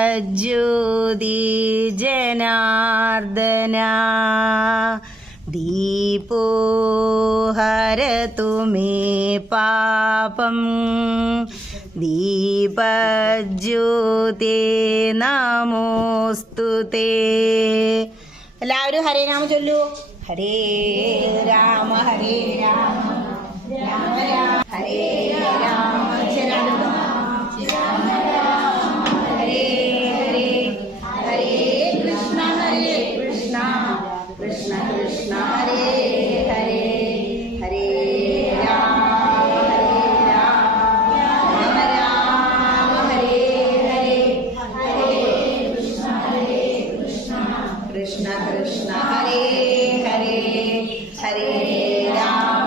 Deepajyothi Janardhana ദീപോ ഹരതു may പാപം ദീപജ്യോതി നമോസ്തുതേ. എല്ലാവരും ഹരേ രാമ ചൊല്ലൂ. ഹരേ രാമ ഹരേ രാമ രാമ രാമ ഹരേ രാമ. ഹരേ ഹരേ ഹരേ കൃഷ്ണ കൃഷ്ണ കൃഷ്ണ ഹരേ ഹരേ ഹരേ രാമ രാമ രാമ ഹരേ ഹരേ ഹരേ കൃഷ്ണ കൃഷ്ണ ഹരേ ഹരേ ഹരേ രാമ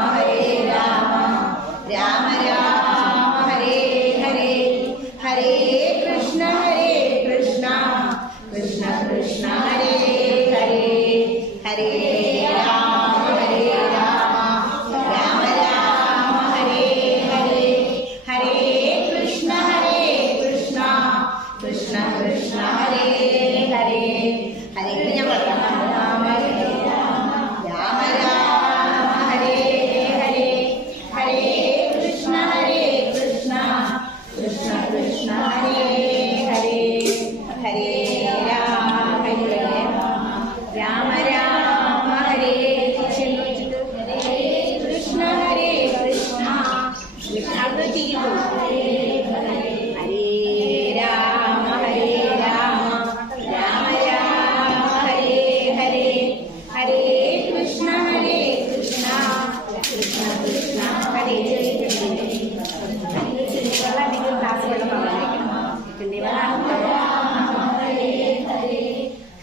രാമ രാമ ഹരേ ഹരേ ഹരേ കൃഷ്ണ കൃഷ്ണ കൃഷ്ണ ഹരേ ഹരേ ഹരേ രാമ രാമ രാമ ഹരേ ഹരേ ഹരേ കൃഷ്ണ കൃഷ്ണ കൃഷ്ണ ഹരേ ഹരേ ഹരേ. ഞാൻ പറയാം. രാമ രാമ ഹരേ ഹരേ ഹരേ കൃഷ്ണ കൃഷ്ണ കൃഷ്ണ ഹരേ ഹരേ ഹരേ രാമ രാമ രാമ ഹരേ കൃഷ്ണ കൃഷ്ണ അത് ചെയ്യൂ. ഹരേ രാമ രാമ രാമ ഹരേ ഹരേ ഹരേ കൃഷ്ണ കൃഷ്ണ കൃഷ്ണ ഹരേ. ക്ലാസ് വെള്ളം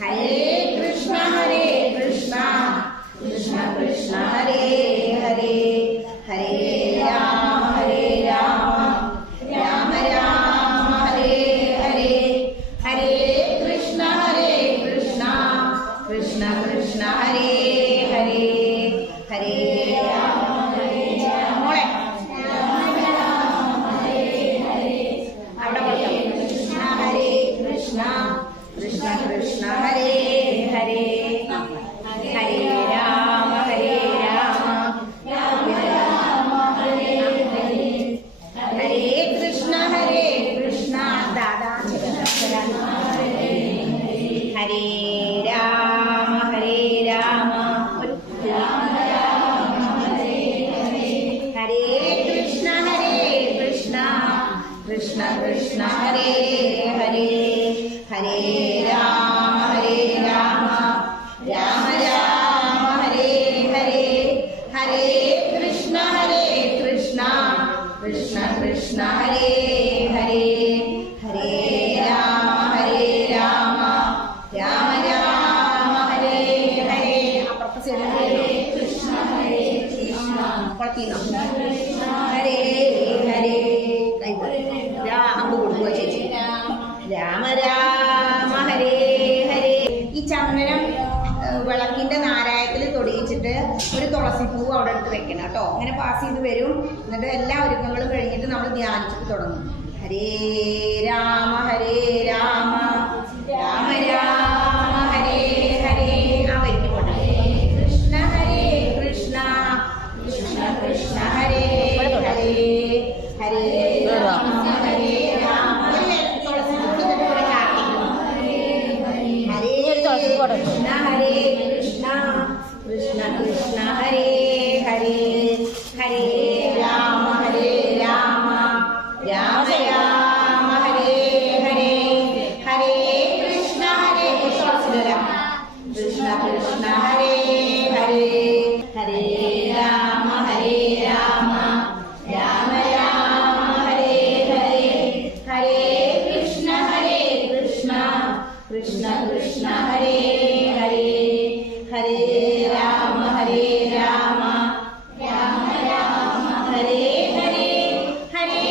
ഹരേ കൃഷ്ണ കൃഷ്ണ കൃഷ്ണ ഹരേ ഹരേ ഹരേ രാമ രാമ രാമ ഹരേ ഹരേ ഹരേ കൃഷ്ണ കൃഷ്ണ കൃഷ്ണ ഹരേ ഹരേ ഹരേ മോളെ അവിടെ കൃഷ്ണ കൃഷ്ണ കൃഷ്ണ ഹരേ ഹരേ ഹരേ രാമ ഹരേ കൃഷ്ണ ദാദാ ഹരേ രാമ ഹരേ കൃഷ്ണ കൃഷ്ണ ഹരേ ഹരേ ഹരേ രാമ രാമ രാമ ഹരേ ഹരേ ഹരേ കൃഷ്ണ കൃഷ്ണ ഹരേ ഹരേ ഹരേ രാമ രാമ രാമ ഹരേ ഹരേ. അപ്പുറത്തെ സൈഡിൽ കൃഷ്ണ കുളത്തിന്നോ ഹരേ ഹരേ അമ്പ് കൊടുക്കുക ചേച്ചി. രാമ രാമ ഹരേ ഹരേ. ഈ ചന്ദനം വിളക്കിന്റെ നാരായത്തിൽ തൊടിയിച്ചിട്ട് ഒരു തുളസിപ്പൂവ് അവിടെ എടുത്ത് വെക്കണം കേട്ടോ. അങ്ങനെ പാസ് ചെയ്ത് വരും. എന്നിട്ട് എല്ലാ ഒരുക്കങ്ങളും കഴിഞ്ഞിട്ട് നമ്മൾ ധ്യാനിച്ചിട്ട് തുടങ്ങും. ഹരേ രാമ രാമ രാമ ഹരേ ഹരേ. ആ വരിക്ക് പോട്ടെ. കൃഷ്ണ കൃഷ്ണ കൃഷ്ണ ഹരേ ഹരേ ഹരേ രാമ രാമ ഹരേ കൃഷ്ണ കൃഷ്ണ ഹരേ ഹരേ ഹരേ രാമ രാമ രാമ ഹരേ ഹരേ ഹരേ കൃഷ്ണ കൃഷ്ണ ഹരേ ഹരേ ഹരേ രാമ രാമ രാമ ഹരേ ഹരേ ഹരേ കൃഷ്ണ കൃഷ്ണ ഹരേ ഹരേ ഹരേ രാമ രാമ ഹരേ ഹരേ ഹരേ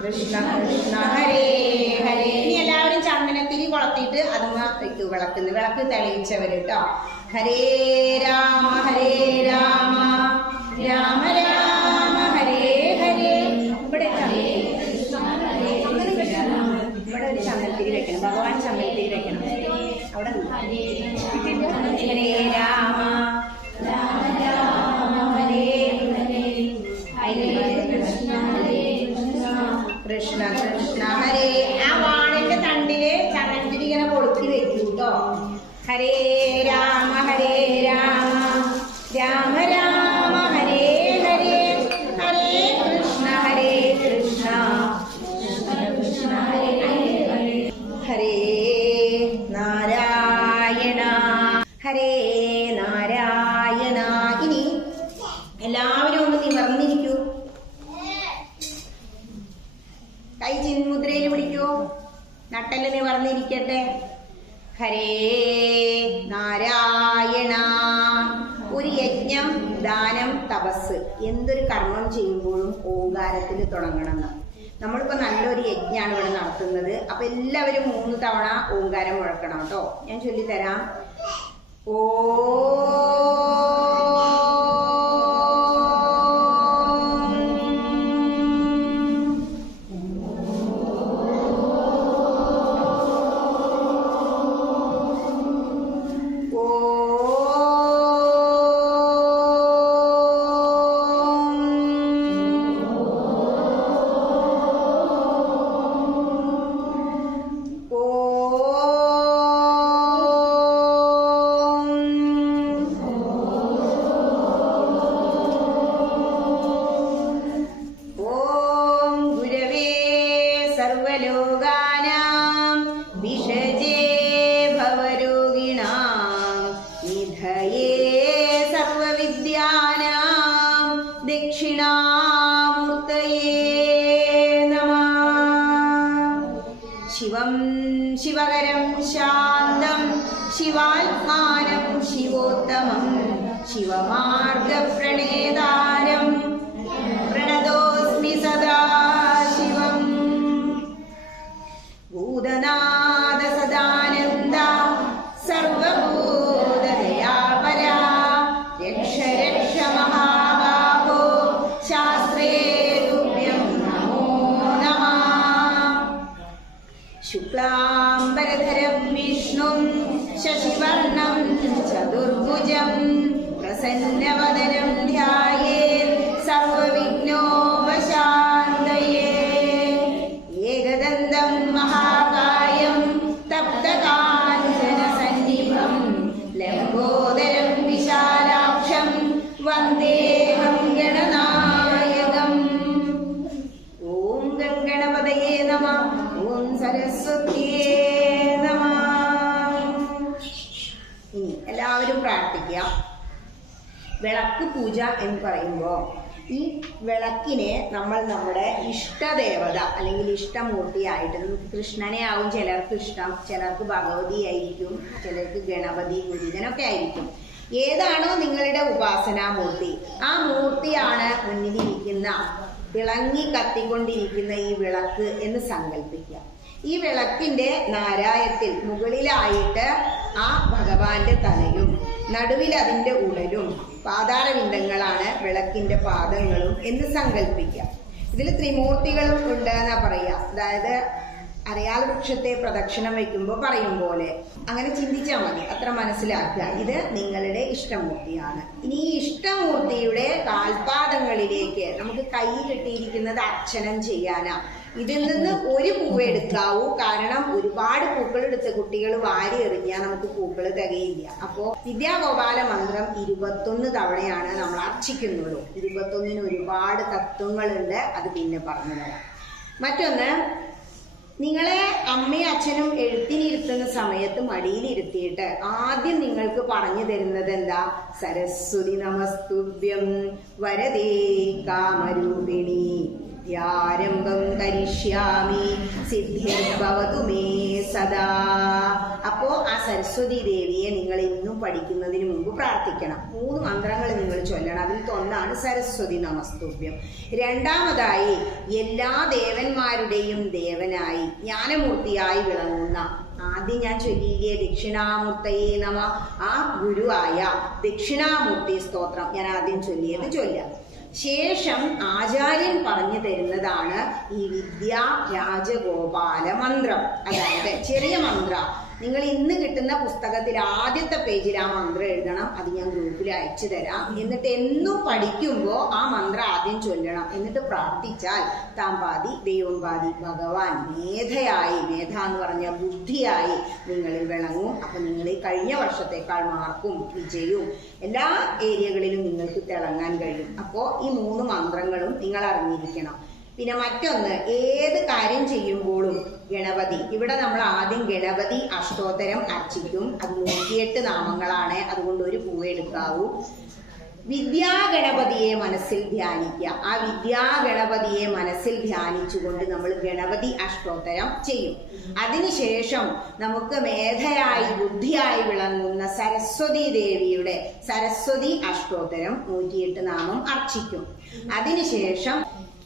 കൃഷ്ണ കൃഷ്ണ ഹരേ ഹരേ. ഇനി എല്ലാവരും ചന്ദനത്തിരി കൊളത്തിയിട്ട് അതുമ്മ വയ്ക്കൂ. വിളക്ക് തെളിയിച്ചവര് കേട്ടോ. ഹരേ രാമ രാമ രാമ രാമ ഹരേ ഹരേ. ഇവിടെ വെക്കണം, ഭഗവാൻ സങ്കല്പത്തിൽ വെക്കണം. അവിടെ ഹരേ രാമ രാമ രാമ ഹരേ ഹരേ ഹരേ കൃഷ്ണ കൃഷ്ണ കൃഷ്ണ ഹരേ. ആ വാണിന്റെ തണ്ടില് ചരണ്ടിരിങ്ങനെ കൊളുത്തി വെക്കൂ കേട്ടോ. ഹരേ രാമ രാമ രാമ രാമ ഹരേ ഹരേ ഹരേ കൃഷ്ണ കൃഷ്ണ കൃഷ്ണ ഹരേ ഹരേ ഹരേ നാരായണ ഹരേ നാരായണ. ഇനി എല്ലാവരും ഒന്ന് നിവർന്നിരിക്കൂ, കൈ ചിന്മുദ്രയിൽ പിടിക്കൂ, നട്ടല് നിവർന്നിരിക്കട്ടെ. ഹരേ നാരായണ. ഒരു യജ്ഞം, ദാനം, തപസ് എന്തൊരു കർമ്മം ചെയ്യുമ്പോഴും ഓങ്കാരത്തിൽ തുടങ്ങണം. നമ്മളിപ്പോ നല്ലൊരു യജ്ഞമാണ് ഇവിടെ നടത്തുന്നത്. അപ്പൊ എല്ലാവരും 3 തവണ ഓങ്കാരം മുഴക്കണം കേട്ടോ. ഞാൻ ചൊല്ലിത്തരാം. ഓ ശിവം ശിവകരം ശാന്തം ശിവാത്മാനം ശിവോത്തമം ശിവമാർഗപ്രണേതാരം പ്രണതോസ്മി സദാ ശിവം. ഭൂതനാഥ സദാനന്ദ സർവഭൂതദയാപരാ രക്ഷ രക്ഷ മഹാബാഹോ ശാസ്ത്രേ തുഭ്യം നമോ നമഃ. ശുക്ലാംബരധരം വിഷ്ണും ശശിവർണം ചതുർഭുജം പ്രസന്നവദനം ധ്യായേത് സർവവിഘ്നോപശാന്തയേ. ഏകദന്തം മഹാകായം തപ്തകാഞ്ചന സന്നിഭം ലംബോദരം വിശാലാക്ഷം വന്ദേഹം ഗണനായകം. ഓം ഗംഗണപതയേ നമഃ. ഓം സരസ്വതിയേ നമഃ. ഇനി എല്ലാവരും പ്രാർത്ഥിക്കുക. വിളക്ക് പൂജ എന്ന് പറയുമ്പോൾ ഈ വിളക്കിനെ നമ്മൾ നമ്മുടെ ഇഷ്ടദേവത അല്ലെങ്കിൽ ഇഷ്ടമൂർത്തിയായിട്ട്, നമുക്ക് കൃഷ്ണനെ ആവും ചിലർക്ക് ഇഷ്ടം, ചിലർക്ക് ഭഗവതി ആയിരിക്കും, ചിലർക്ക് ഗണപതി മുരുകനൊക്കെ ആയിരിക്കും. ഏതാണോ നിങ്ങളുടെ ഉപാസനാമൂർത്തി ആ മൂർത്തിയാണ് മുന്നിലിരിക്കുന്ന തിളങ്ങി കത്തിക്കൊണ്ടിരിക്കുന്ന ഈ വിളക്ക് എന്ന് സങ്കല്പിക്കുക. ഈ വിളക്കിന്റെ നാരായത്തിൽ മുകളിലായിട്ട് ആ ഭഗവാന്റെ തലയും നടുവിൽ അതിന്റെ ഉടലും പാതാരവിന്ദങ്ങളാണ് വിളക്കിന്റെ പാദങ്ങളും എന്ന് സങ്കല്പിക്കുക. ഇതിൽ ത്രിമൂർത്തികളും ഉണ്ട് എന്നാ പറയുക. അതായത് അരയാൽ വൃക്ഷത്തെ പ്രദക്ഷിണം വയ്ക്കുമ്പോൾ പറയും പോലെ അങ്ങനെ ചിന്തിച്ചാൽ മതി, അത്ര മനസ്സിലാക്കുക. ഇത് നിങ്ങളുടെ ഇഷ്ടമൂർത്തിയാണ്. ഇനി ഈ ഇഷ്ടമൂർത്തിയുടെ കാൽപാദങ്ങളിലേക്ക് നമുക്ക് കൈ കെട്ടിയിരിക്കുന്നത് അർച്ചനം ചെയ്യാനാ. ഇതിൽ നിന്ന് ഒരു പൂവ് എടുക്കാവൂ, കാരണം ഒരുപാട് പൂക്കൾ എടുത്ത് കുട്ടികൾ വാരി എറിഞ്ഞാൽ നമുക്ക് പൂക്കൾ തികയില്ല. അപ്പോ വിദ്യാഗോപാല മന്ത്രം 21 തവണയാണ് നമ്മൾ അർച്ചിക്കുന്നുള്ളൂ. 21 ഒരുപാട് തത്വങ്ങളുണ്ട്, അത് പിന്നെ പറഞ്ഞു തരാം. മറ്റൊന്ന്, നിങ്ങളെ അമ്മയും അച്ഛനും എഴുത്തിനിരുത്തുന്ന സമയത്ത് മടിയിലിരുത്തിയിട്ട് ആദ്യം നിങ്ങൾക്ക് പറഞ്ഞു തരുന്നത് എന്താ? സരസ്വതി നമസ്തുഭ്യം വരദേ കാമരൂപിണി യാരംഭം കരിഷ്യാമി സിദ്ധിർഭവതു മേ സദാ. അപ്പോ ആ സരസ്വതി ദേവിയെ നിങ്ങൾ ഇന്നും പഠിക്കുന്നതിന് മുമ്പ് പ്രാർത്ഥിക്കണം. 3 മന്ത്രങ്ങൾ നിങ്ങൾ ചൊല്ലണം. അതിൽ ഒന്നാണ് സരസ്വതി നമസ്തുഭ്യം. രണ്ടാമതായി, എല്ലാ ദേവന്മാരുടെയും ദേവനായി ജ്ഞാനമൂർത്തിയായി വിളങ്ങുന്ന, ആദ്യം ഞാൻ ചൊല്ലിയില്ലേ ദക്ഷിണാമൂർത്തയേ നമഃ, ആ ഗുരുവായ ദക്ഷിണാമൂർത്തി സ്തോത്രം ഞാൻ ആദ്യം ചൊല്ലിയത് ചൊല്ലാം. ശേഷം ആചാര്യൻ പറഞ്ഞു തരുന്നതാണ് ഈ വിദ്യാ രാജഗോപാല മന്ത്രം. അതായത് ചെറിയ മന്ത്ര. നിങ്ങൾ ഇന്ന് കിട്ടുന്ന പുസ്തകത്തിൽ ആദ്യത്തെ പേജിൽ ആ മന്ത്രം എഴുതണം. അത് ഞാൻ ഗ്രൂപ്പിൽ അയച്ചു തരാം. എന്നിട്ട് എന്നും പഠിക്കുമ്പോൾ ആ മന്ത്രം ആദ്യം ചൊല്ലണം. എന്നിട്ട് പ്രാർത്ഥിച്ചാൽ താൻ പാതി ദൈവം പാതി ഭഗവാൻ മേധയായി, മേധ എന്ന് പറഞ്ഞ ബുദ്ധിയായി നിങ്ങളിൽ വിളങ്ങും. അപ്പൊ നിങ്ങൾ ഈ കഴിഞ്ഞ വർഷത്തേക്കാൾ മാർക്കും വിജയവും എല്ലാ ഏരിയകളിലും നിങ്ങൾക്ക് തിളങ്ങാൻ കഴിയും. അപ്പോൾ ഈ 3 മന്ത്രങ്ങളും നിങ്ങൾ അറിഞ്ഞിരിക്കണം. പിന്നെ മറ്റൊന്ന്, ഏത് കാര്യം ചെയ്യുമ്പോഴും ഗണപതി, ഇവിടെ നമ്മൾ ആദ്യം ഗണപതി അഷ്ടോത്തരം അർച്ചിക്കും. അത് 108 നാമങ്ങളാണ്, അതുകൊണ്ട് ഒരു പൂവ് എടുക്കാവൂ. വിദ്യാഗണപതിയെ മനസ്സിൽ ധ്യാനിക്കുക. ആ വിദ്യാഗണപതിയെ മനസ്സിൽ ധ്യാനിച്ചുകൊണ്ട് നമ്മൾ ഗണപതി അഷ്ടോത്തരം ചെയ്യും. അതിനുശേഷം നമുക്ക് മേധയായി ബുദ്ധിയായി വിളങ്ങുന്ന സരസ്വതി ദേവിയുടെ സരസ്വതി അഷ്ടോത്തരം 108 നാമം അർച്ചിക്കും. അതിനുശേഷം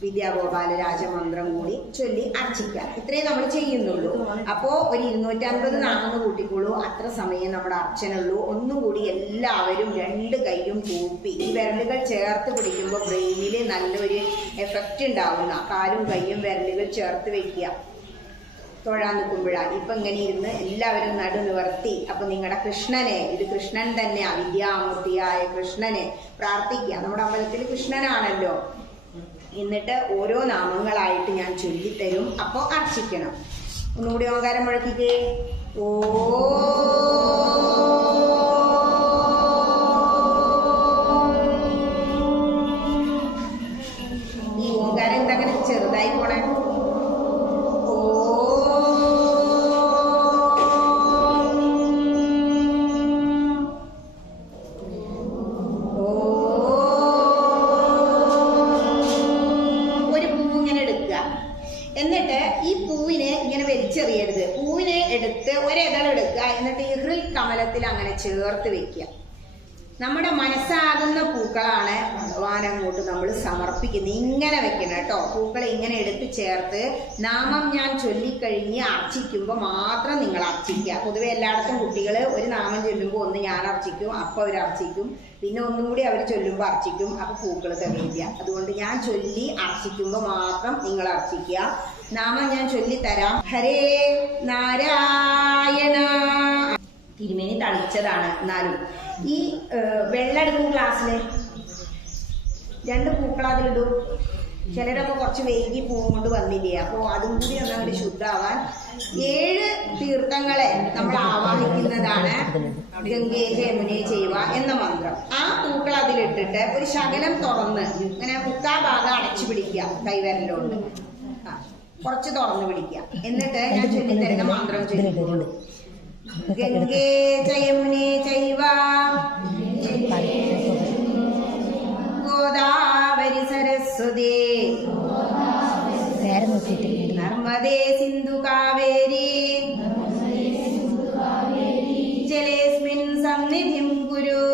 വിദ്യാഗോപാല രാജമന്ത്രം കൂടി ചൊല്ലി അർച്ചിക്കുക. ഇത്രയും നമ്മൾ ചെയ്യുന്നുള്ളൂ. അപ്പോ ഒരു 250 നാമെന്ന് കൂട്ടിക്കോളൂ. അത്ര സമയം നമ്മുടെ അർച്ചനുള്ളൂ. ഒന്നും കൂടി എല്ലാവരും 2 കൈയും കൂപ്പി ഈ വിരലുകൾ ചേർത്ത് പിടിക്കുമ്പോൾ ബ്രെയിനിൽ നല്ലൊരു എഫക്റ്റ് ഉണ്ടാവുന്ന കാലും കൈയും വിരലുകൾ ചേർത്ത് വെക്കുക. തൊഴാൻ നിൽക്കുമ്പോഴാണ്. ഇപ്പൊ ഇങ്ങനെ ഇരുന്ന് എല്ലാവരും നടു നിവർത്തി. അപ്പൊ നിങ്ങളുടെ കൃഷ്ണനെ, ഇത് കൃഷ്ണൻ തന്നെയാ, വിദ്യാമൂർത്തിയായ കൃഷ്ണനെ പ്രാർത്ഥിക്കുക. നമ്മുടെ അമ്പലത്തിൽ കൃഷ്ണനാണല്ലോ. എന്നിട്ട് ഓരോ നാമങ്ങളായിട്ട് ഞാൻ ചൊല്ലിത്തരും. അപ്പോൾ അർച്ചിക്കണം. ഒന്നുകൂടി ഓങ്കാരം മുഴക്കിക്കേ. ഓ ഈ ഓങ്കാരം എന്താ അങ്ങനെ ചെറുതായി പോണേ? എന്നിട്ട് ഈ പൂവിനെ ഇങ്ങനെ വലിച്ചെറിയരുത്. പൂവിനെ എടുത്ത് ഒരെതളെടുക്കുക. എന്നിട്ട് ഈ ഹൃൽ കമലത്തിൽ അങ്ങനെ ചേർത്ത് വെക്കുക. നമ്മുടെ മനസ്സാകുന്ന പൂക്കളാണ് ഭഗവാൻ അങ്ങോട്ട് നമ്മൾ സമർപ്പിക്കുന്നത്. ഇങ്ങനെ വെക്കണം കേട്ടോ. പൂക്കളെ ഇങ്ങനെ എടുത്ത് ചേർത്ത് നാമം ഞാൻ ചൊല്ലിക്കഴിഞ്ഞ് അർച്ചിക്കുമ്പോൾ മാത്രം നിങ്ങൾ അർച്ചിക്കുക. പൊതുവെ എല്ലായിടത്തും കുട്ടികൾ ഒരു നാമം ചൊല്ലുമ്പോൾ ഒന്ന് ഞാൻ അർച്ചിക്കും, അപ്പോൾ അവർ അർച്ചിക്കും, പിന്നെ ഒന്നും കൂടി അവർ ചൊല്ലുമ്പോൾ അർച്ചിക്കും. അപ്പൊ പൂക്കൾ തെളിയില്ല. അതുകൊണ്ട് ഞാൻ ചൊല്ലി അർച്ചിക്കുമ്പോൾ മാത്രം നിങ്ങൾ അർച്ചിക്കുക. നാമം ഞാൻ ചൊല്ലിത്തരാം. ഹരേ നാരായണ. തിരുമേനി തളിച്ചതാണ്. എന്നാലും ഈ വെള്ളെടുക്കും ഗ്ലാസ്സില് 2 പൂക്കൾ അതിലിടും. ചിലരൊക്കെ കുറച്ച് വൈകി പൂവും കൊണ്ട് വന്നില്ലേ. അപ്പോൾ അതും കൂടി ഒന്നങ്ങോട്ട് ശുദ്ധാവാൻ 7 തീർത്ഥങ്ങളെ നമ്മൾ ആവാഹിക്കുന്നതാണ് ഗംഗേ ജമുനെ ചെയ്യുക എന്ന മന്ത്രം. ആ പൂക്കൾ അതിലിട്ടിട്ട് ഒരു ശകലം തുറന്ന് ഇങ്ങനെ 3/4 ഭാഗം അടച്ചു പിടിക്കുക. കൈവിരലുകൊണ്ട് കുറച്ച് തുറന്ന് പിടിക്കുക. എന്നിട്ട് ഞാൻ ചൊല്ലിത്തരുന്ന മന്ത്രം ചൊല്ലിക്കോളൂ. ഗംഗേ ജയമുനെ ചൈവ ഗോദാവരി സരസ്വതി നർമ്മദേ സിന്ധു കാവേരി ജലേസ്മിൻ സന്നിധിം കുരു.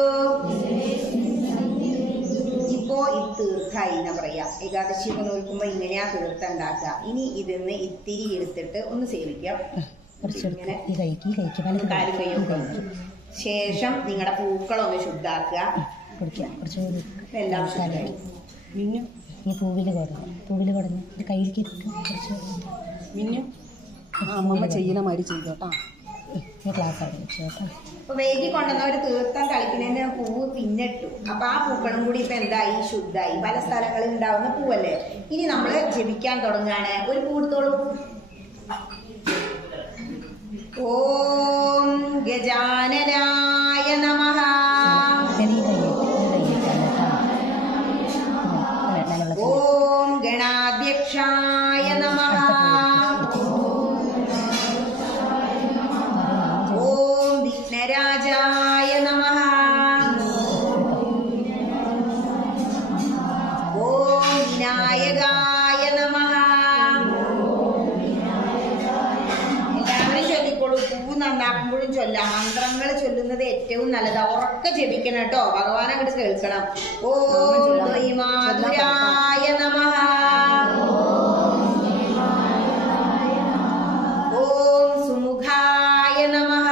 ഇപ്പോ ഇത് തീർത്ഥായി എന്നാ പറയാ. ഏകാദശി ഒക്കെ നോക്കുമ്പോ ഇങ്ങനെയാ തീർത്ഥം ഉണ്ടാക്കുക. ഇനി ഇതിന്ന് ഇത്തിരി എടുത്തിട്ട് ഒന്ന് സേവിക്കാം. കാലും കൈയൊക്കെ. ശേഷം നിങ്ങളുടെ പൂക്കളൊന്ന് ശുദ്ധാക്കുക. എല്ലാം ശുദ്ധായി. ഈ പൂവിൽ കുടഞ്ഞ് കയ്യിലേക്ക് മിന്നു അമ്മമ്മ ചെയ്യുന്ന മാതിരി ചെയ്തോട്ടാ. ക്ലാസ് അവിടെ വെച്ചോട്ടാ. അപ്പൊ വൈകി കൊണ്ടുവന്നവര് തീർത്ഥം കളിക്കുന്നതിന് പൂവ് പിന്നിട്ടു. അപ്പൊ ആ പൂക്കളും കൂടി ഇപ്പൊ എന്തായി? ശുദ്ധായി. പല സ്ഥലങ്ങളിൽ ഉണ്ടാവുന്ന പൂവല്ലേ. ഇനി നമ്മള് ജപിക്കാൻ തുടങ്ങുകയാണ്. ഒരു പൂത്തോളൂ. ഓം ഗജാനനായ നമഃ. ഓം ഗണാധ്യക്ഷായ നമഃ. ഓം വിഘ്നരാജായ നമഃ. ഓം വിനായകായ നമഃ. എല്ലാവരും ചൊല്ലിക്കോളൂ. പൂ നന്നാക്കുമ്പോഴും ചൊല്ലാം. മന്ത്രങ്ങൾ ചൊല്ലുന്നത് ഏറ്റവും നല്ലതാ. ഉറക്കെ ജപിക്കണം കേട്ടോ. ഭഗവാനെ അങ്ങോട്ട് കേൾക്കണം. ഓം മാധുരായ നമഃ. ഓം സുമുഖായ നമഃ.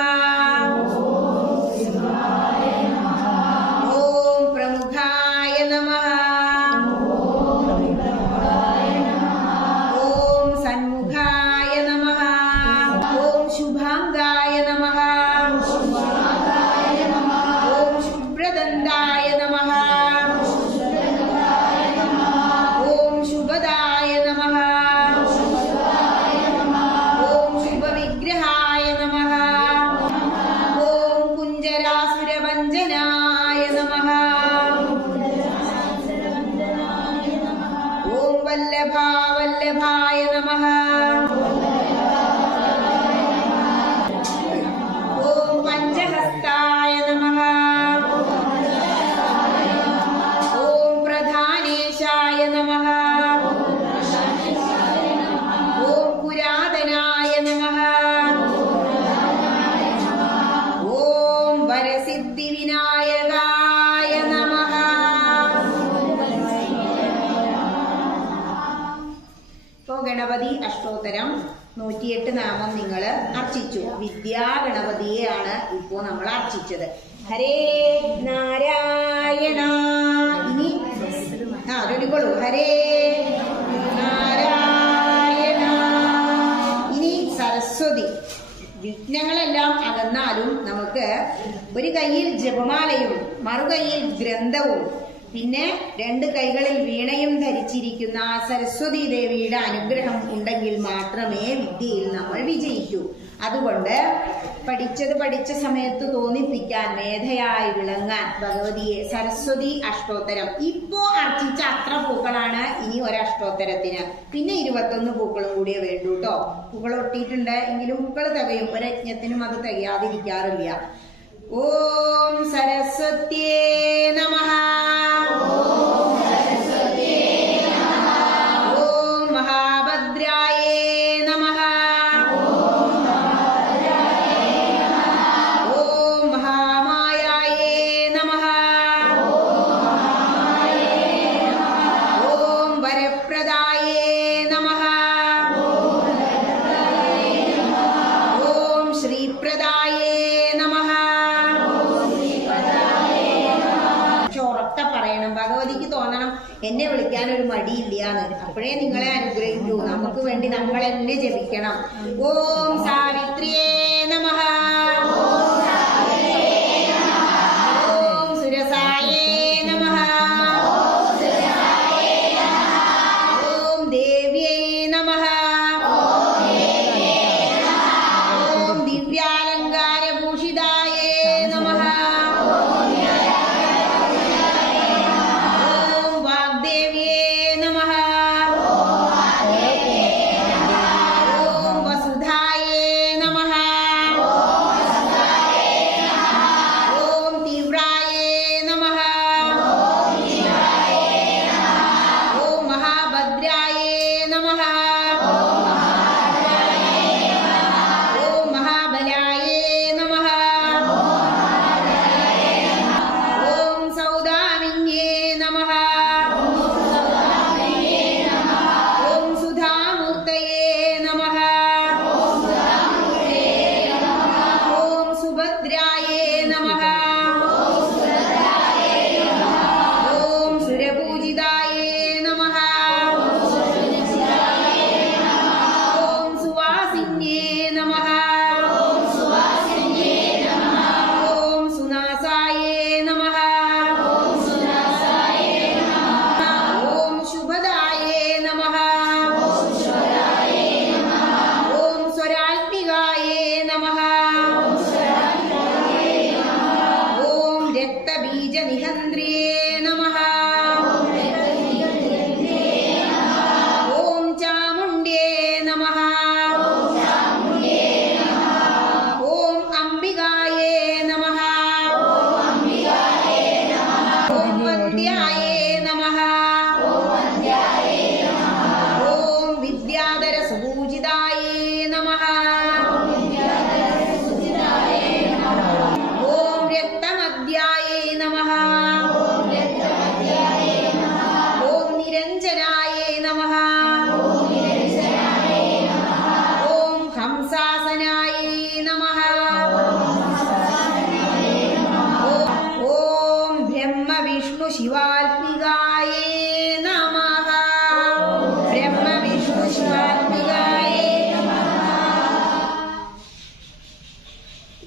ഓം പ്രമുഖായ നമഃ. വല്ലഭായ നമഃ. ഓം പഞ്ചഹസ്തായ നമഃ. ഓം പ്രധാനേശായ നമഃ. ഓം പുരാതനായ നമഃ. ഓം വരസിദ്ധിവിനായകായ നമഃ. ഇപ്പോ ഗണപതി അഷ്ടോത്തരം 108 നാമം നിങ്ങൾ അർച്ചിച്ചു. വിദ്യാഗണപതിയെയാണ് ഇപ്പോ നമ്മൾ അർച്ചിച്ചത്. ഹരേ നാരായണ. ഇനി ചൊല്ലിക്കോളൂ. ഹരേ നാരായണ. ഇനി സരസ്വതി. വിഘ്നങ്ങളെല്ലാം അകന്നാലും നമുക്ക് ഒരു കയ്യിൽ ജപമാലയും മറുകൈയിൽ ഗ്രന്ഥവും പിന്നെ 2 കൈകളിൽ വീണയും ധരിച്ചിരിക്കുന്ന സരസ്വതി ദേവിയുടെ അനുഗ്രഹം ഉണ്ടെങ്കിൽ മാത്രമേ വിദ്യയിൽ നമ്മൾ വിജയിക്കൂ. അതുകൊണ്ട് പഠിച്ച സമയത്ത് തോന്നിപ്പിക്കാൻ, മേധയായി വിളങ്ങാൻ ഭഗവതിയെ സരസ്വതി അഷ്ടോത്തരം ഇപ്പോ അർച്ചിച്ച അത്ര പൂക്കളാണ് ഇനി ഒരഷ്ടോത്തരത്തിന്. പിന്നെ 21 പൂക്കളും കൂടിയേ വേണ്ടൂ കേട്ടോ. പൂക്കൾ ഒട്ടിയിട്ടുണ്ട് എങ്കിലും പൂക്കൾ തികയും. ഒരജ്ഞത്തിനും അത് തികയാതിരിക്കാറില്ല. ഓം സരസ്വത്യേ നമഃ. ഓം മഹാഭദ്രായേ നമഃ. ഓം മഹാമായായേ നമഃ. ഓം വരപ്രദായേ നമഃ. ഓം ശ്രീപ്രദായേ നമഃ. ഉറക്കെ പറയണം. ഭഗവതിക്ക് തോന്നണം എന്നെ വിളിക്കാൻ ഒരു മടിയില്ലാന്ന്. അപ്പോഴേ നിങ്ങളെ അനുഗ്രഹിക്കൂ. നമുക്ക് വേണ്ടി നമ്മൾ എന്നെ ജപിക്കണം. ഓം സാവിത്രിയേ നമഃ. ഓം സുരസായേ നമഃ. ഓം ദേവ്യൈ നമഃ. ഓം ദിവ്യാലങ്കാരഭൂഷിതായേ നമഃ. ഓം വാഗ്ദേവ്യേ നമഃ. ഓം വസുധായേ നമഃ. ഓം തീവ്രായേ നമഃ. ഓം മഹാഭദ്രായേ നമഃ. ഓം മഹാബലായേ നമഃ. ഓം സൗദാമിന്യേ നമഃ. ഓം സുധാമൂർത്തയേ നമഃ. ഓം സുഭദ്രായേ നമഃ. ഓം സുരപൂജിതായേ നമഃ. ഓം സുവാസിന്യേ നമഃ. ഓം സുനാസായേ നമഃ. ഓം ശുഭദായേ നമഃ. ഓം സ്വരാത്മികായേ നമഃ. ഓം രക്തബീജനിഹന്ത്രിയേ നമഃ. ഓം ചാമുണ്ഡ്യേ നമഃ. ഓം അംബികായേ നമഃ. ഓം വന്ദ്യായേ നമഃ. ഓം വിദ്യാധരസുപൂജിതായേ നമഃ. ഓം രക്തമദ്യായേ നമഃ. ഓം നിരഞ്ജനായേ നമഃ. ഓം ഹംസാസനായേ നമഃ. ഓം ബ്രഹ്മവിഷ്ണു ശിവാത്മികായേ നമഃ. ബ്രഹ്മവിഷ്ണു ശിവാത്മികായേ നമഃ.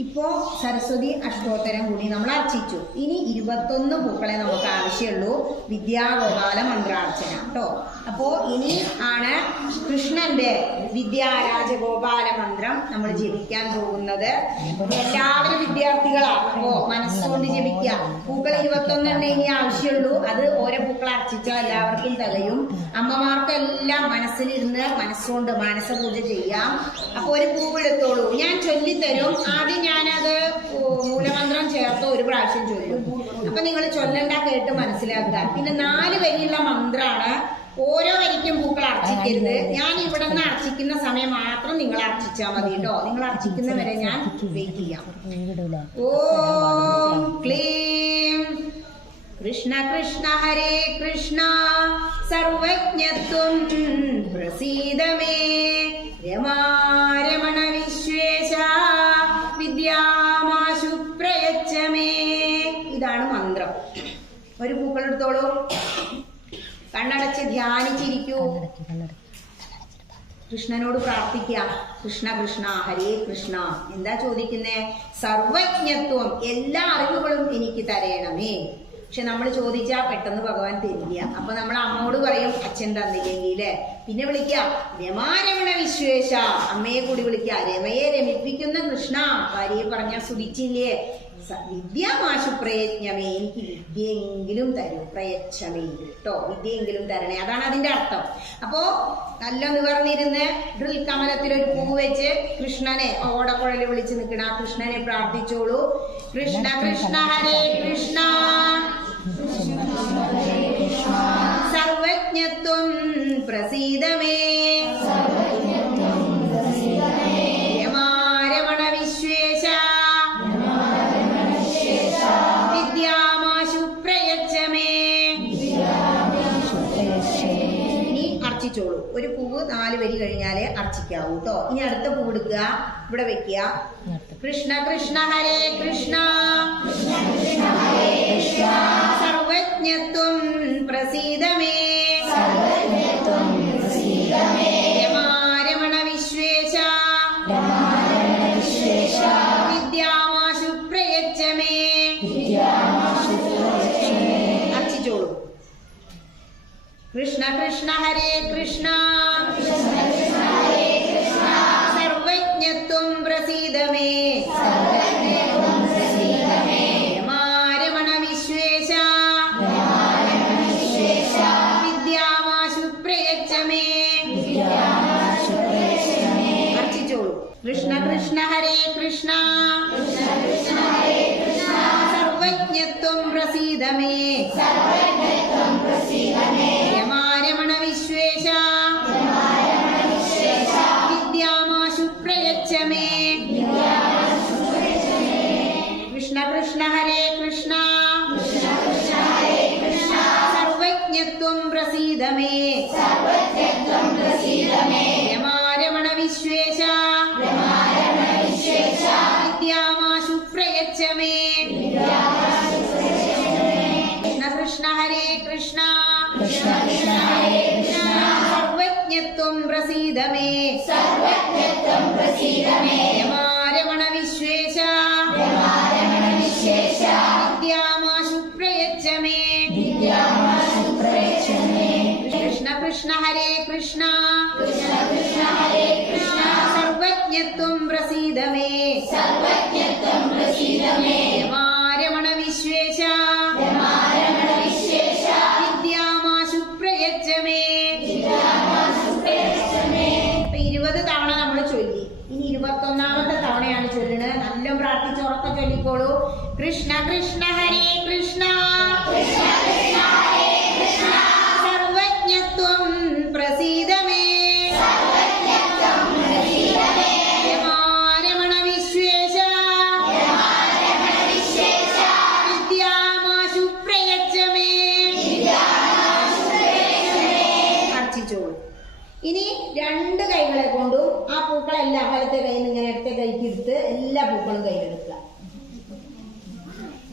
ഇപ്പോ സരസ്വതി അഷ്ടോത്തരം കൂടി നമ്മൾ അർച്ചിച്ചു. ഇനി 21 പൂക്കളെ നമുക്ക് ആവശ്യമുള്ളൂ. വിദ്യാഗോപാല മന്ത്രാർച്ചന കേട്ടോ. അപ്പോ ഇനി ആണ് കൃഷ്ണ ഭഗവാന്റെ വിദ്യാരാജഗോപാല മന്ത്രം നമ്മൾ ജപിക്കാൻ പോകുന്നത്. എല്ലാവരും വിദ്യാർത്ഥികളാണ്, അപ്പോ മനസ്സുകൊണ്ട് ജപിക്കാം. പൂക്കൾ 21 ഇനി ആവശ്യമുള്ളൂ. അത് ഓരോ പൂക്കൾ അർച്ചിച്ചാൽ എല്ലാവർക്കും തികയും. അമ്മമാർക്കെല്ലാം മനസ്സിലിരുന്ന് മനസ്സുകൊണ്ട് മാനസപൂജ ചെയ്യാം. അപ്പൊ ഒരു പൂവെടുത്തോളൂ, ഞാൻ ചൊല്ലിത്തരും. ആദ്യം ഞാനത് മൂലമന്ത്രം ചേർത്ത് ഒരു പ്രാവശ്യം ചൊല്ലും. അപ്പൊ നിങ്ങൾ ചൊല്ലണ്ട, കേട്ട് മനസ്സിലാക്കുക. പിന്നെ 4 വരിയുള്ള മന്ത്രാണ്. ഓരോ വരിക്കും പൂക്കൾ അർച്ചിക്കരുത്. ഞാൻ ഇവിടെ നിന്ന് അർച്ചിക്കുന്ന സമയം മാത്രം നിങ്ങൾ അർച്ചിച്ചാൽ മതി കേട്ടോ. നിങ്ങൾ അർച്ചിക്കുന്ന വരെ ഞാൻ വെയിറ്റ് ചെയ്യാം. ഓം ക്ലീം കൃഷ്ണ കൃഷ്ണ ഹരേ കൃഷ്ണ സർവജ്ഞത്വം പ്രസീദ മേ രമാരമണ വിശ്വേശ വിദ്യാമാശു പ്രയച്ഛ മേ. ഇതാണ് മന്ത്രം. ഒരു പൂക്കൾ എടുത്തോളൂ, കണ്ണടച്ച് ധ്യാനിച്ചിരിക്കൂ. കൃഷ്ണനോട് പ്രാർത്ഥിക്കാം. കൃഷ്ണ കൃഷ്ണ ഹരേ കൃഷ്ണ. എന്താ ചോദിക്കുന്നേ? സർവജ്ഞത്വം, എല്ലാ അറിവുകളും എനിക്ക് തരയണമേ. പക്ഷെ നമ്മൾ ചോദിച്ചാൽ പെട്ടെന്ന് ഭഗവാൻ തരില്ല. അപ്പൊ നമ്മൾ അമ്മോട് പറയും അച്ഛൻ തന്നില്ലെങ്കിലേ. പിന്നെ വിളിക്കാം രമാരമണ വിശ്വേശ, അമ്മയെ കൂടി വിളിക്കാം. രമയെ രമിപ്പിക്കുന്ന കൃഷ്ണ, ഭാര്യയെ പറഞ്ഞ സ്തുതിച്ചില്ലേ. വിദ്യാമാശു പ്രയജ്ഞമേ, എനിക്ക് വിദ്യയെങ്കിലും തരൂ. പ്രയച്ഛമേ കേട്ടോ, വിദ്യയെങ്കിലും തരണേ, അതാണ് അതിന്റെ അർത്ഥം. അപ്പോ നല്ല നിവർന്നിരുന്ന് ഡ്രിൽ കമലത്തിൽ ഒരു പൂ വെച്ച് കൃഷ്ണനെ ഓടക്കുഴൽ വിളിച്ച് നിൽക്കണ കൃഷ്ണനെ പ്രാർത്ഥിച്ചോളൂ. കൃഷ്ണ കൃഷ്ണ ഹരേ കൃഷ്ണ സർവജ്ഞത്വം പ്രസീദ മേ രമാരമണ വിശ്വേശ വിദ്യാമാശു പ്രയച്ഛ മേ. ഇനി അർച്ചിച്ചോളൂ. ഒരു പൂവ് 4 വരി കഴിഞ്ഞാലേ അർച്ചിക്കാവൂ കേട്ടോ. ഇനി അടുത്ത പൂവ് എടുക്കുക, ഇവിടെ വെക്കുക. കൃഷ്ണ കൃഷ്ണ ഹരേ കൃഷ്ണ സർവജ്ഞത്വം പ്രസീദ മേ രമാരമണ വിശ്വേശ വിദ്യാമാശു പ്രയച്ഛ മേ. അർച്ചിച്ചോളൂ. കൃഷ്ണ കൃഷ്ണ ഹരേ കൃഷ്ണ സർവജ്ഞത്വം പ്രസീദ മേ രമാരമണ വിശ്വേശ വിദ്യാമാശു പ്രയച്ഛ മേ. അർച്ചിച്ചോളൂ. കൃഷ്ണ കൃഷ്ണ ഹരേ കൃഷ്ണ സർവജ്ഞത്വം പ്രസീദ മേ രമാരമണ വിശ്വേശ വിദ്യാമാശു പ്രയച്ഛ മേ. കൃഷ്ണ കൃഷ്ണ ഹരേ കൃഷ്ണ സർവജ്ഞത്വം പ്രസീദ മേ രമാരമണ വിശ്വേശ വിദ്യാമാശു പ്രയച്ഛ മേ. കൃഷ്ണ കൃഷ്ണ ഹരേ കൃഷ്ണ സർവജ്ഞത്വം പ്രസീദ മേ രമാരമണ വിശ്വേശ വിദ്യാമാശു പ്രയച്ഛ മേ. കൃഷ്ണ കൃഷ്ണ ഹരേ കൃഷ്ണ സർവജ്ഞത്വം പ്രസീദ മേ രമാരമണ വിശ്വേശ വിദ്യാമാശു പ്രയച്ഛ മേ. 20 തവണ നമ്മൾ ചൊല്ലി. ഇനി 21ാമത്തെ തവണയാണ് ചൊല്ലുന്നത്. നല്ല പ്രാർത്ഥിച്ച് ഉറക്കെ ചൊല്ലിക്കോളൂ. കൃഷ്ണ കൃഷ്ണ ഹരേ കൃഷ്ണ സർവജ്ഞത്വം പ്രസീദ മേ രമാരമണ വിശ്വേശ വിദ്യാമാശു പ്രയച്ഛ മേ. അർച്ചിച്ചോളൂ. ഇനി 2 കൈകളെ കൊണ്ടും ആ പൂക്കളെല്ലാം വലത്തെ കയ്യിൽ നിന്ന് ഇങ്ങനെ ഇടത്തെ കൈക്ക് എടുത്ത് എല്ലാ പൂക്കളും കയ്യിലെടുക്കുക.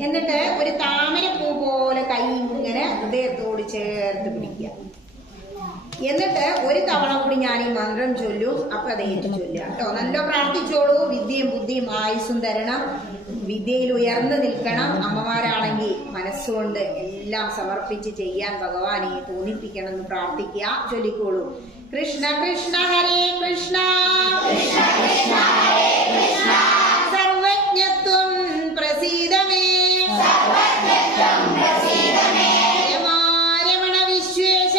എന്നിട്ട് ഒരു താമരപ്പൂ പോലെ കൈ ഇങ്ങനെ ഹൃദയത്തോട് ചേർത്ത് പിടിക്കുക. എന്നിട്ട് ഒരു തവണ കൂടി ഞാൻ ഈ മന്ത്രം ചൊല്ലും. അപ്പൊ അത് ഏറ്റു ചൊല്ലുക കേട്ടോ. നല്ല പ്രാർത്ഥിച്ചോളൂ. വിദ്യയും ബുദ്ധിയും ആയുസ്സും തരണം. വിദ്യയിൽ ഉയർന്നു നിൽക്കണം. അമ്മമാരാണെങ്കിൽ മനസ്സുകൊണ്ട് എല്ലാം സമർപ്പിച്ച് ചെയ്യാൻ ഭഗവാനെ തോന്നിപ്പിക്കണം എന്ന് പ്രാർത്ഥിക്കുക. ചൊല്ലിക്കോളൂ. കൃഷ്ണ കൃഷ്ണ ഹരേ കൃഷ്ണ സർവജ്ഞത്വം പ്രസീദ മേ രമണ വിശ്വേശ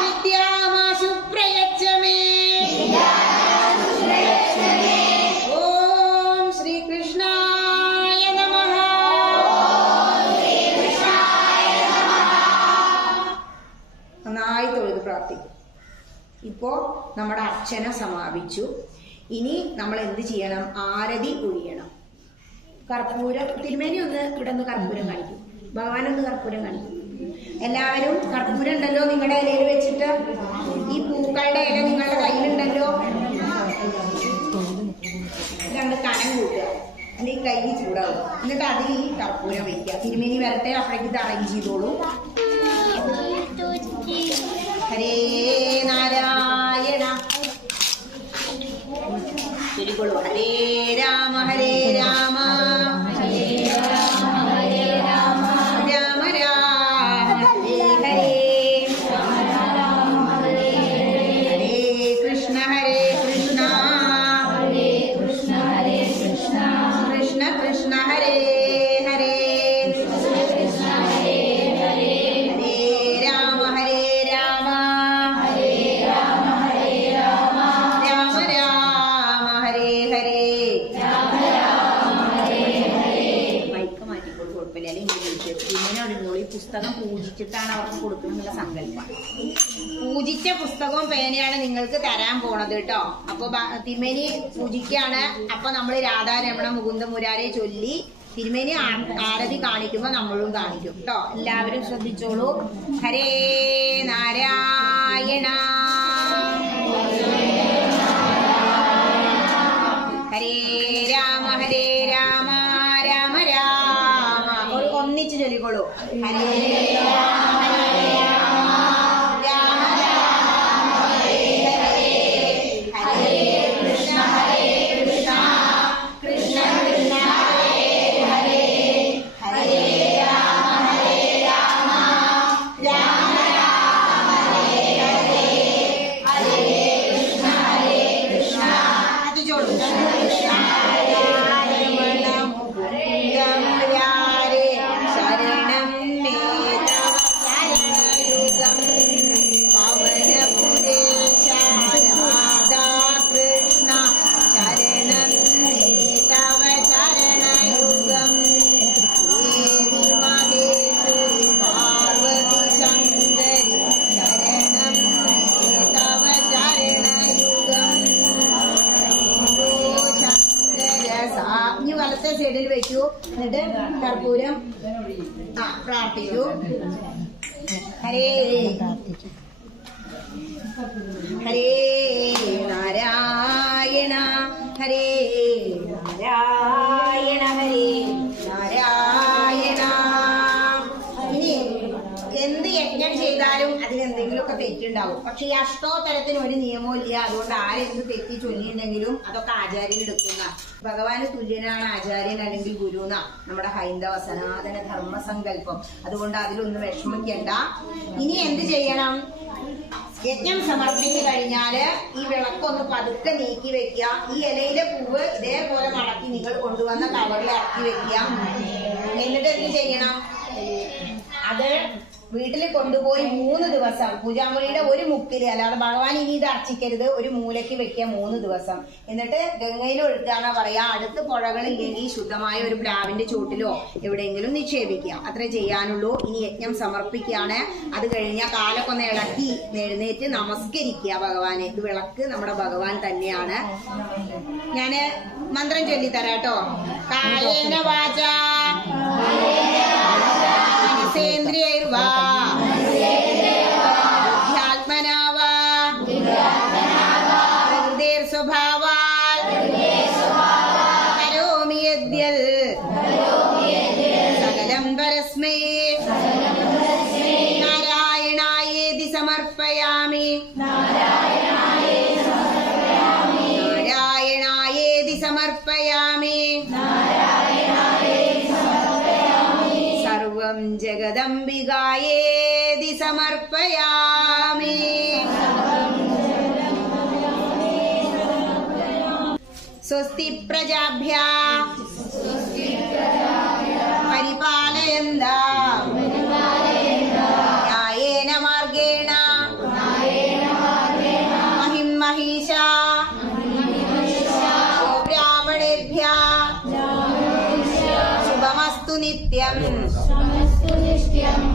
വിദ്യാമാശു പ്രയച്ഛ മേ. ഓം ശ്രീകൃഷ്ണായ നമഃ. നന്നായി തൊഴുത് പ്രാർത്ഥിക്കും. ഇപ്പോ നമ്മുടെ അർച്ചന സമാപിച്ചു. ഇനി നമ്മൾ എന്ത് ചെയ്യണം? ആരതി ഒഴിയണം. കർപ്പൂരം തിരുമേനി ഒന്ന് ഇവിടെ ഒന്ന് കർപ്പൂരം കാണിക്കും. ഭഗവാൻ ഒന്ന് കർപ്പൂരം കാണിക്കും. എല്ലാവരും കർപ്പൂരം ഉണ്ടല്ലോ നിങ്ങളുടെ ഇലയിൽ വെച്ചിട്ട്, ഈ പൂക്കളുടെ ഇല നിങ്ങളുടെ കയ്യിലുണ്ടല്ലോ, രണ്ട് കനം കൂട്ടുക, അല്ലെങ്കിൽ കൈ ചൂടാവും. എന്നിട്ട് അതിൽ ഈ കർപ്പൂരം വയ്ക്കുക. തിരുമേനി വരട്ടെ, അപ്പോഴേക്ക് ഇത് അറേഞ്ച് ചെയ്തോളൂ. ഹരേ നാരായണ ചൊല്ലിക്കൊള്ളൂ. ഹരേ രാമ ഹരേ രാമ രാമ രാമ ഹരേ ഹരേ ഹരേ കൃഷ്ണ ഹരേ കൃഷ്ണ കൃഷ്ണ കൃഷ്ണ ഹരേ ഹരേ പുസ്തകം പൂജിച്ചിട്ടാണ് അവർക്ക് കൊടുക്കുന്നുള്ള സങ്കല്പം. പൂജിച്ച പുസ്തകവും പേനയാണ് നിങ്ങൾക്ക് തരാൻ പോണത് കേട്ടോ. അപ്പൊ തിരുമേനി പൂജിക്കാണ്. അപ്പൊ നമ്മൾ രാധാരമണ മുകുന്ദ മുരാരെ ചൊല്ലി തിരുമേനി ആരതി കാണിക്കുമ്പോ നമ്മളും കാണിക്കും കേട്ടോ. എല്ലാവരും ശ്രദ്ധിച്ചോളൂ. ഹരേ നാരായണ ഹരേ രാമ ഹരേ രാമ രാമ രാമ. ഒന്നിച്ച് ചൊല്ലിക്കോളൂ. ഹരേ രാമ ഹരേ രാമ രാമ രാമ ഹരേ ഹരേ ഹരേ കൃഷ്ണ കൃഷ്ണ കൃഷ്ണ ഹരേ ഹരേ ഹരേ രാമ രാമ രാമ ഹരേ ഹരേ ഹരേ കൃഷ്ണ കൃഷ്ണ അത് ചോളൂ. ശരണം മേ തവ ശരണയുഗം പവനപുരേ ശാരദാ കൃഷ്ണ ശരണം മേ തവ ശരണയുഗം ദേവി മഹേശ്വരി പാർവതി ശങ്കരി ശരണം മേ തവ ശരണയുഗം ഇനി വലത്തെ സൈഡിൽ വെക്കൂ. എന്നിട്ട് കർപ്പൂരം പ്രാർത്ഥിക്കൂ. ഹരേ ഹരേ നാരായണ ഹരേ നാരായണ ഹരേ നാരായണ. ഇനി എന്ത് യജ്ഞം ചെയ്താലും അതിനെന്തെങ്കിലുമൊക്കെ തെറ്റുണ്ടാവും. പക്ഷെ ഈ അഷ്ടോത്തരത്തിന് ഒരു നിയമവും ഇല്ല. അതുകൊണ്ട് ആരെന്ത് തെറ്റി ചൊല്ലിയിട്ടുണ്ടെങ്കിലും അതൊക്കെ ആചാര്യൻ എടുക്കുന്ന. ഭഗവാന് തുല്യനാണ് ആചാര്യൻ അല്ലെങ്കിൽ ഗുരുന നമ്മുടെ ഹൈന്ദവ സനാതന ധർമ്മസങ്കല്പം. അതുകൊണ്ട് അതിലൊന്നും വിഷമിക്കണ്ട. ഇനി എന്ത് ചെയ്യണം? യജ്ഞം സമർപ്പിച്ചു കഴിഞ്ഞാല് ഈ വിളക്കൊന്ന് പതുക്കെ നീക്കി വെക്കുക. ഈ ഇലയിലെ പൂവ് ഇതേപോലെ മടക്കി നിങ്ങൾ കൊണ്ടുവന്ന കവറിൽ ഇറക്കി വെക്കുക. എന്നിട്ട് എന്ത് ചെയ്യണം? അത് വീട്ടിൽ കൊണ്ടുപോയി 3 ദിവസം പൂജാമുറിയുടെ ഒരു മുക്കില്, അല്ലാതെ ഭഗവാൻ ഇനി ഇത് അർച്ചിക്കരുത്, ഒരു മൂലയ്ക്ക് വെക്കുക 3 ദിവസം. എന്നിട്ട് ഗംഗയിൽ ഒഴുക്കാന്നാ പറയാ. അടുത്ത് പുഴകളില്ലെങ്കിൽ ശുദ്ധമായ ഒരു പ്ലാവിന്റെ ചൂട്ടിലോ എവിടെയെങ്കിലും നിക്ഷേപിക്കുക. അത്രേ ചെയ്യാനുള്ളൂ. ഇനി യജ്ഞം സമർപ്പിക്കുകയാണ്. അത് കഴിഞ്ഞാൽ കാലൊക്കെ ഒന്ന് ഇളക്കി എഴുന്നേറ്റ് നമസ്കരിക്കുക ഭഗവാനെ. ഇത് വിളക്ക് നമ്മുടെ ഭഗവാൻ തന്നെയാണ്. ഞാന് മന്ത്രം ചൊല്ലിത്തരാട്ടോ. കായേന വാച മനസേന്ദ്രിയൈർവാ ബുദ്ധ്യാത്മനാ വാ പ്രകൃതിർസ്വഭാവാൽ കരോമി യദ്യൽ സകലം പരസ്മൈ നാരായണായേതി സമർപ്പയാമി നാരായണായേതി സമർപ്പയാമി സർവം ജഗദംബികായേതി സമർപ്പയാമി. സ്വസ്തി പ്രജാഭ്യാ പരിപാലയന്താം ന്യായേന മാർഗേണ മഹിം മഹീഷാ ബ്രാഹ്മണേഭ്യः ശുഭമസ്തു നിത്യം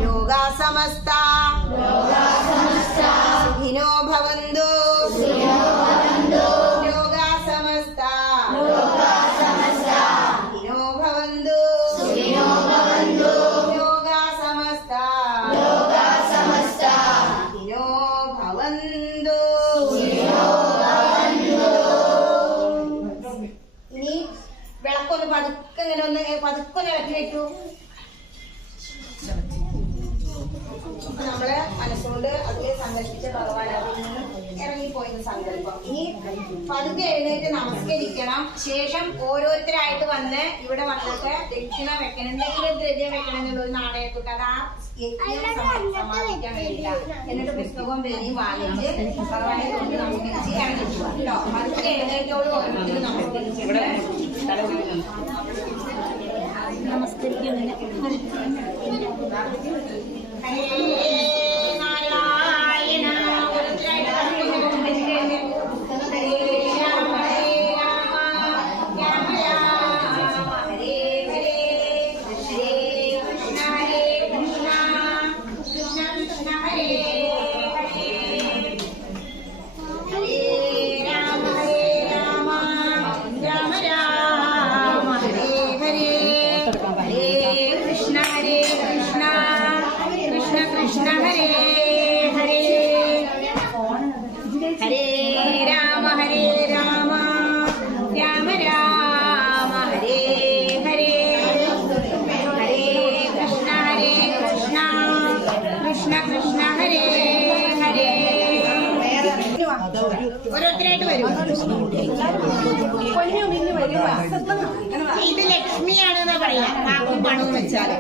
ലോകാ സമസ്താ സുഖിനോ ഭവന്തു ലോകാ സമസ്താ സുഖിനോ ഭവന്തു ലോകാ സമസ്താ സുഖിനോ ഭവന്തു. ഇനി വിളക്കൊന്ന് പതുക്കെ ഇങ്ങനെ ഒന്ന് പതുക്കെ ഇളക്കി വെക്കൂ. നമ്മള് മനസ്സുകൊണ്ട് അതിൽ സങ്കല്പിച്ച ഭഗവാൻ അതിൽ നിന്ന് ഇറങ്ങിപ്പോയെന്ന് സങ്കല്പം. ഇനി പതുക്കെ എഴുന്നേറ്റ് നമസ്കരിക്കണം. ശേഷം ഓരോരുത്തരായിട്ട് വന്ന് ഇവിടെ വന്നിട്ട് ദക്ഷിണ വെക്കണം, എന്തെങ്കിലും ദ്രവ്യം വെക്കണം എന്നുള്ള ഒരു നാണയത്തൊട്ട് അത് ആ യജ്ഞം സമാപിക്കാൻ വേണ്ടിയില്ല. എന്നിട്ട് പുസ്തകവും പേനയും വാങ്ങിച്ച് ഭഗവാനെ കൊണ്ട് നമസ്കരിച്ച് ഇറങ്ങി പോവാം കേട്ടോ. പതുക്കെ എഴുന്നേറ്റോട് ഓരോരുത്തരും നമസ്കരിച്ചിട്ട് ഹരേ നാരായണ ഹരേ രാമ ഹരേ രാമ രാമ രാമ ഹരേ ഹരേ ഹരേ കൃഷ്ണ കൃഷ്ണ കൃഷ്ണ ഹരേ ഹരേ ഹരേ രാമ രാമ രാമ ഹരേ ഹരേ ഹരേ കൃഷ്ണ കൃഷ്ണ കൃഷ്ണ കൃഷ്ണ ഹരേ ഹരേ ഹരേ രാമ രാമ രാമ ഹരേ ഹരേ ഹരേ കൃഷ്ണ കൃഷ്ണ കൃഷ്ണ കൃഷ്ണ ഹരേ ഹരേ. ഓരോരുത്തരായിട്ട് വരും. ഇത് ലക്ഷ്മിയാണെന്നാ പറയാ. കാക്കും പണവും വെച്ചാല്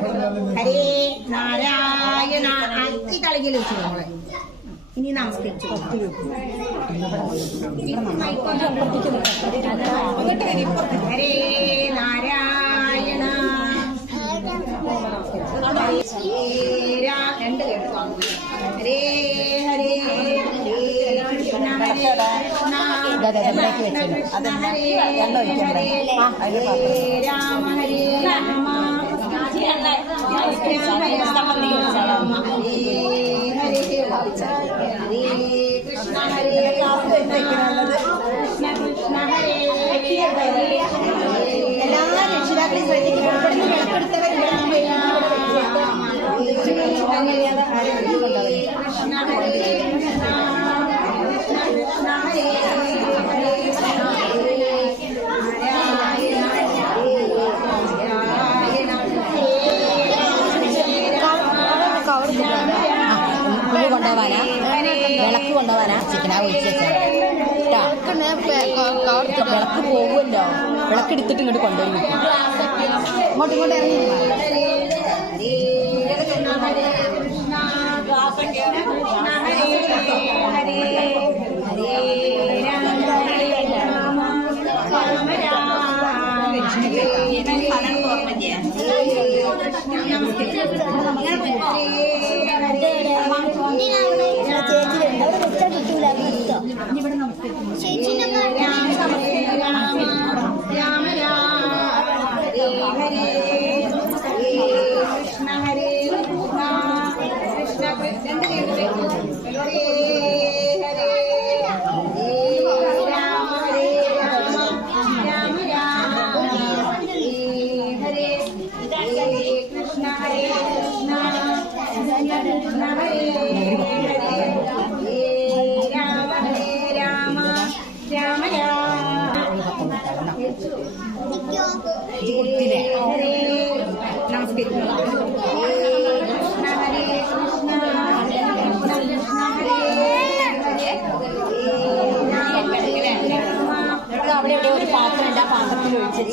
ഹരേ നാരായണ അത്തി തളകിൽ വെച്ചു നമ്മളെ. ഇനി നമസ്കരിച്ചു. ഹരേ നാരായണ രണ്ട് കേട്ടോ. ഹരേ ഹരേ ഹരേ കൃഷ്ണ ഹരേ കൃഷ്ണ ഹരേ ഹരേ രാമ ഹരേ രാമ രാമ ഹരേ ഹരേ കൃഷ്ണ ഹരേ കൃഷ്ണ കൃഷ്ണ ഹരേ എല്ലാ രക്ഷിതാക്കളെയും ശ്രദ്ധിക്കുന്നു. വിളക്കെടുത്തവർ കൃഷ്ണ ഹരേ കൃഷ്ണ കൃഷ്ണ ഹരേ കൊണ്ടുപോവാനാ വിളക്ക് കൊണ്ടുപോവാനാ ചിക്കനാ ഒഴിച്ച് വെച്ചാൽ വിളക്ക് പോകുമല്ലോ. വിളക്ക് എടുത്തിട്ട് ഇങ്ങോട്ട് കൊണ്ടുപോയി ഇങ്ങോട്ട് ഇങ്ങോട്ട് ഇറങ്ങി. അവിടെ ഇവിടെ ഒരു പാത്രം ഉണ്ട്, ആ പാത്രത്തിൽ ഒഴിച്ച്